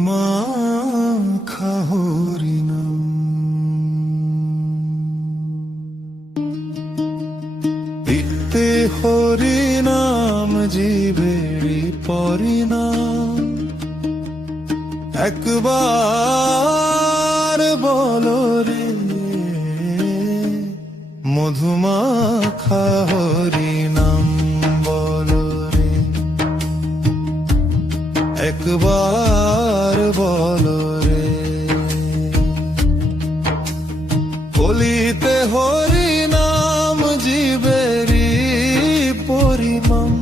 মধুমাখা হরিনাম দিতে হরিনাম জীবেরি পরিণাম একবার বলো রে মধুমাখা হরিনাম বলো রে একবার বলো রে কলিতে হরিনাম জীবেরি পরিণাম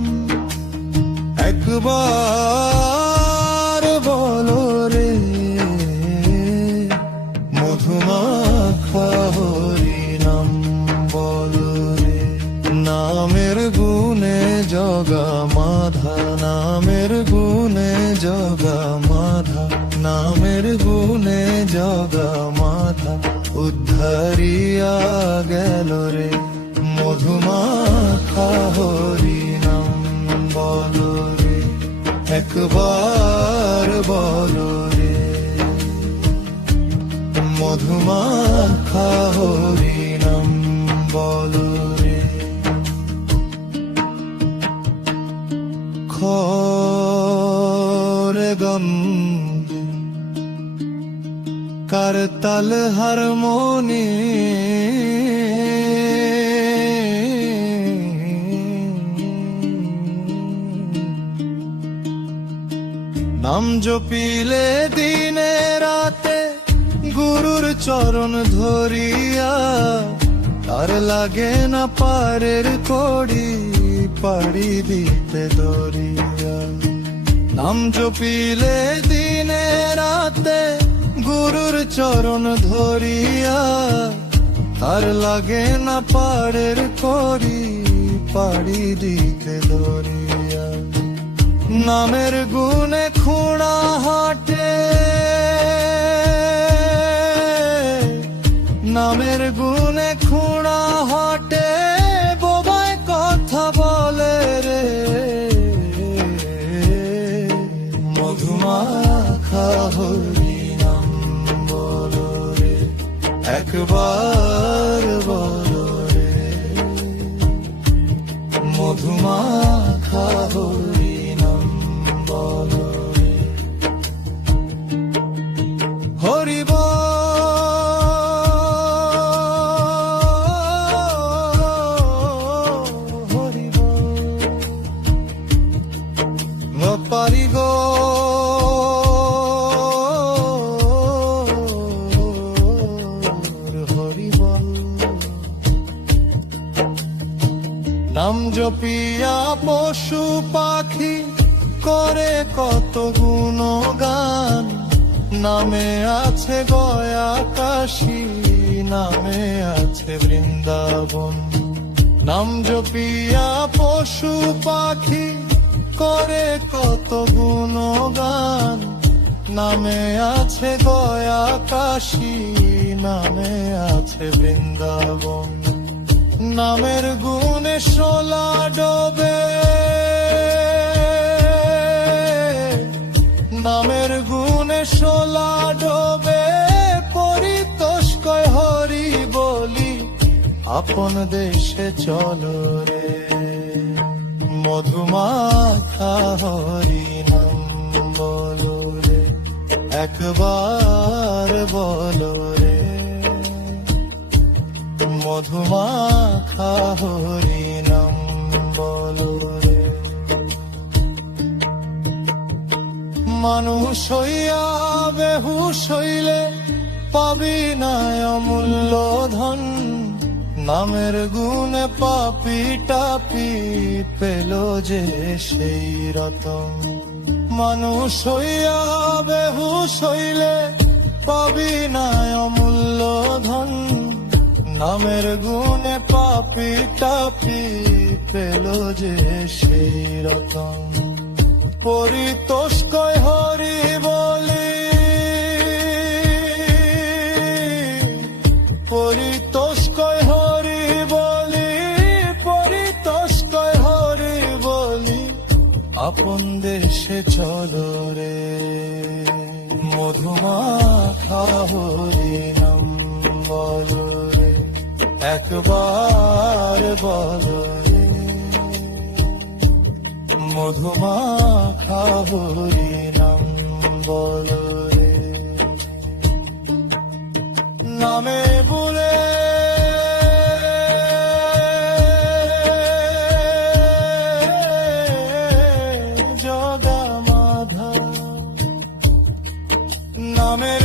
একবার বলো রে মধুমাখা হরিনাম বলো রে নামের গুণে জগা মাধা নামের গুণে জগা মাধা নামের গুণে জগা মাধা উদ্ধারিয়া গেল রে মধুমাখা হরিনাম বলো রে একবার বলো রে মধুমাখা হরিনাম বলো রে খরে গম করতাল হারমোনি নাম জপিলে দিনে রাতে গুরুর চরণ ধরিয়া তার লাগে না পারের কড়ি পাড়ি দিতে দরিয়া নাম জপিলে দিনে রাতে গুরুর চরণ ধরিয়া তার লাগে না পারের কড়ি পাড়ি দিতে দরিয়া নামের গুণে খুঁড়া হাটে নামের গুণে খুঁড়া হাটে বোবায় কথা বলে রে মধুমাখা হরিনাম বলো রে একবার বলো রে মধুমাখা হরিনাম বলো রে হরি পারি গো হরি বল নাম জপিয়া পশু পাখি করে কত গুণগান নামে আছে গয়া কাশী নামে আছে বৃন্দাবন নাম জপিয়া পশু পাখি করে কত গুণগান নামে আছে গয়া কাশী নামে আছে বৃন্দাবন নামের গুণে শোলা ডোবে নামের গুণে শোলা ডোবে পরিতোষ হরি বলি আপন দেশে চলো রে মধুমাখা হরিনাম বলো রে একবার বলো রে মধুমাখা হরিনাম বলো রে মানুষ হইয়া বেহুশ হইলে পাবি না অমূল্য ধন নামের গুণে পাপি টাপি পেল যে সেই রতন মানুষ হইয়া বেহুশ হইলে পাবি না অমূল্য ধন নামের গুণে পাপি টাপি পেল যে সেই রতন পরিতোষ হরি বলি পরিতোষ হরি বলি পরিতোষ হরি বলি আপন দেশে চলো রে, মধুমাখা হরি নাম বলো রে, একবার বলো রে, মধুমাখা হরি নাম বলো রে। নামে বলে জগা মাধা, নামের